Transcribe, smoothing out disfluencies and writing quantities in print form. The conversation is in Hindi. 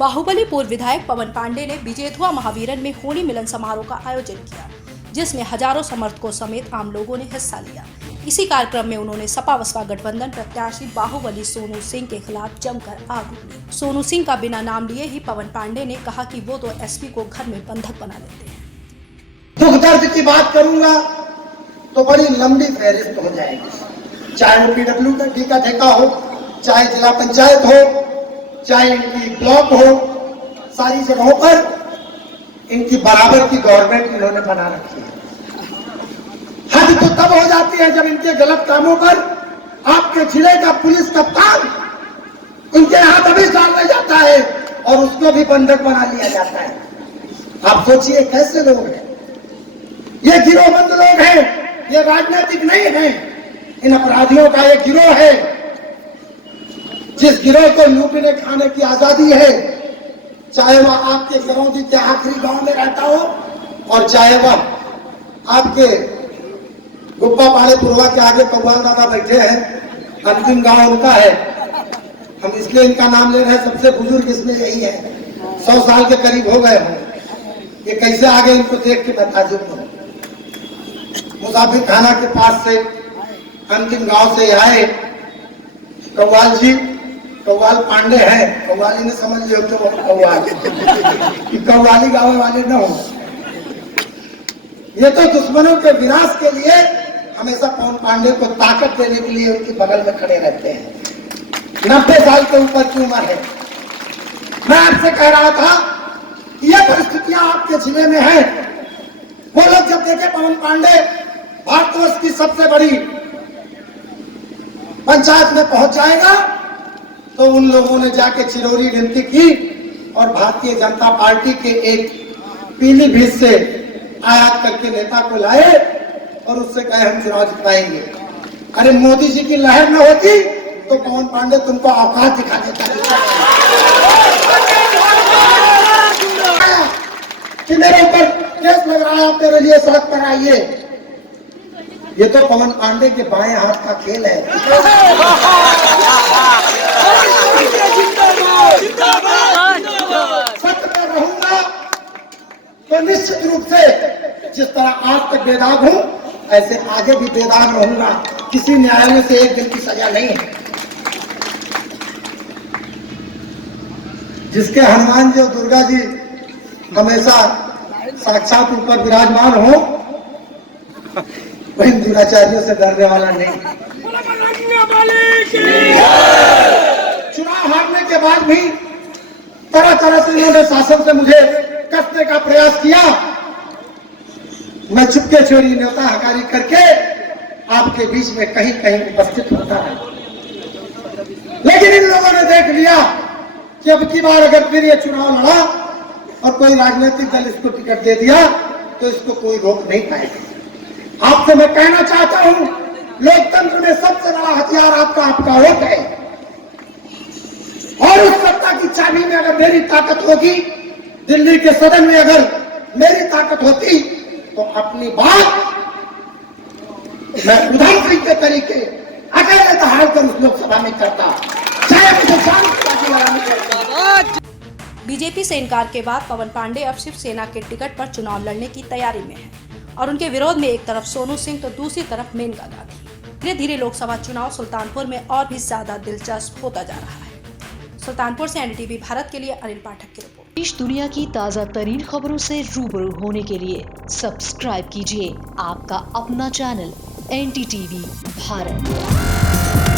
बाहुबली पूर्व विधायक पवन पांडे ने विजेधुआ महावीरन में होली मिलन समारोह का आयोजन किया, जिसमें हजारों समर्थकों समेत आम लोगों ने हिस्सा लिया। इसी कार्यक्रम में उन्होंने सपा बसपा गठबंधन प्रत्याशी बाहुबली सोनू सिंह के खिलाफ जमकर आग उगली। सोनू सिंह का बिना नाम लिए ही पवन पांडे ने कहा कि वो तो एसपी को घर में बंधक बना लेते हैं। दुख दर्द की बात करूंगा तो बड़ी लंबी फहरिस्त हो जाएगी, चाहे वो PWD का ठेका हो, चाहे जिला पंचायत हो, चाहे इनकी ब्लॉक हो, सारी जगहों पर इनकी बराबर की गवर्नमेंट इन्होंने बना रखी है। हद तो तब हो जाती है जब इनके गलत कामों पर आपके जिले का पुलिस कप्तान उनके हाथ अभी डालने जाता है और उसको भी बंधक बना लिया जाता है। आप सोचिए कैसे लोग हैं, ये गिरोहबंद लोग हैं, ये राजनीतिक नहीं है। इन अपराधियों का एक गिरोह है, जिस गिरोह को लूटने खाने की आजादी है, चाहे वह आपके गरौदी के आखिरी गांव में रहता हो और चाहे वह आपके गुप्पा पहाड़े पुरवा के आगे कव्वाल दादा बैठे हैं, अंतिम गांव उनका है। हम इसलिए इनका नाम ले रहे हैं, सबसे बुजुर्ग इसमें यही है, 100 साल के करीब हो गए हों। ये कैसे आगे इनको देख के मैं ताजुब हूं। मुसाफिर खाना के पास से अंतिम गांव से आए कव्वाल जी, कव्वाल पांडे हैं, कव्वाली ने समझ लियो तो कव्वाल कव्वाली गाँव वाले न हो। ये तो दुश्मनों के विनाश के लिए हमेशा पवन पांडे को ताकत देने के लिए उनके बगल में खड़े रहते हैं। 90 साल के ऊपर की उम्र है। मैं आपसे कह रहा था ये परिस्थितियां आपके जिले में है। वो लोग जब देखे पवन पांडे भारतवर्ष की सबसे बड़ी पंचायत में पहुंच जाएगा, तो उन लोगों ने जाके चिरौरी गिनती की और भारतीय जनता पार्टी के एक पीलीभीत से आयात करके नेता को लाए और उससे कहे हम चुनाव जितवाएंगे। अरे मोदी जी की लहर न होती तो पवन पांडे तुमको औकात दिखा देता कि मेरे ऊपर केस लग रहा है, आप मेरे लिए सड़क पर आइए। ये तो पवन पांडे के बाएं हाथ का खेल है। सत्य में रहूंगा तो निश्चित रूप से जिस तरह आज तक बेदाग हूं, ऐसे आगे भी बेदाग रहूंगा। किसी न्यायालय से एक दिन की सजा नहीं है। जिसके हनुमान जी और दुर्गा जी हमेशा साक्षात ऊपर विराजमान हो, वही दुराचारियों से डरने वाला नहीं। चुनाव हारने के बाद भी तरह तरह से इन्होंने शासन से मुझे कसने का प्रयास किया। मैं चुपके चोरी न्योता हकारी करके आपके बीच में कहीं कहीं उपस्थित होता है, लेकिन इन लोगों ने देख लिया कि अब की बार अगर फिर ये चुनाव लड़ा और कोई राजनीतिक दल इसको टिकट दे दिया तो इसको कोई रोक नहीं पाएगा। आपसे मैं कहना चाहता हूं, लोकतंत्र में सबसे बड़ा हथियार आपका वोट है, और उस सत्ता की चाबी में अगर मेरी ताकत होगी, दिल्ली के सदन में अगर मेरी ताकत होती, तो अपनी बात मैं उधम सिंह के तरीके अकेले दहाड़ कर उस लोकसभा में करता, चाहे मुझे जान की बाजी लगानी पड़ती। बीजेपी से इनकार के बाद पवन पांडे अब शिवसेना के टिकट पर चुनाव लड़ने की तैयारी में है और उनके विरोध में एक तरफ सोनू सिंह तो दूसरी तरफ मेनका गांधी। धीरे धीरे लोकसभा चुनाव सुल्तानपुर में और भी ज्यादा दिलचस्प होता जा रहा है। सुल्तानपुर से NDTV भारत के लिए अनिल पाठक की रिपोर्ट। देश दुनिया की ताज़ा तरीन खबरों से रूबरू होने के लिए सब्सक्राइब कीजिए आपका अपना चैनल NDTV भारत।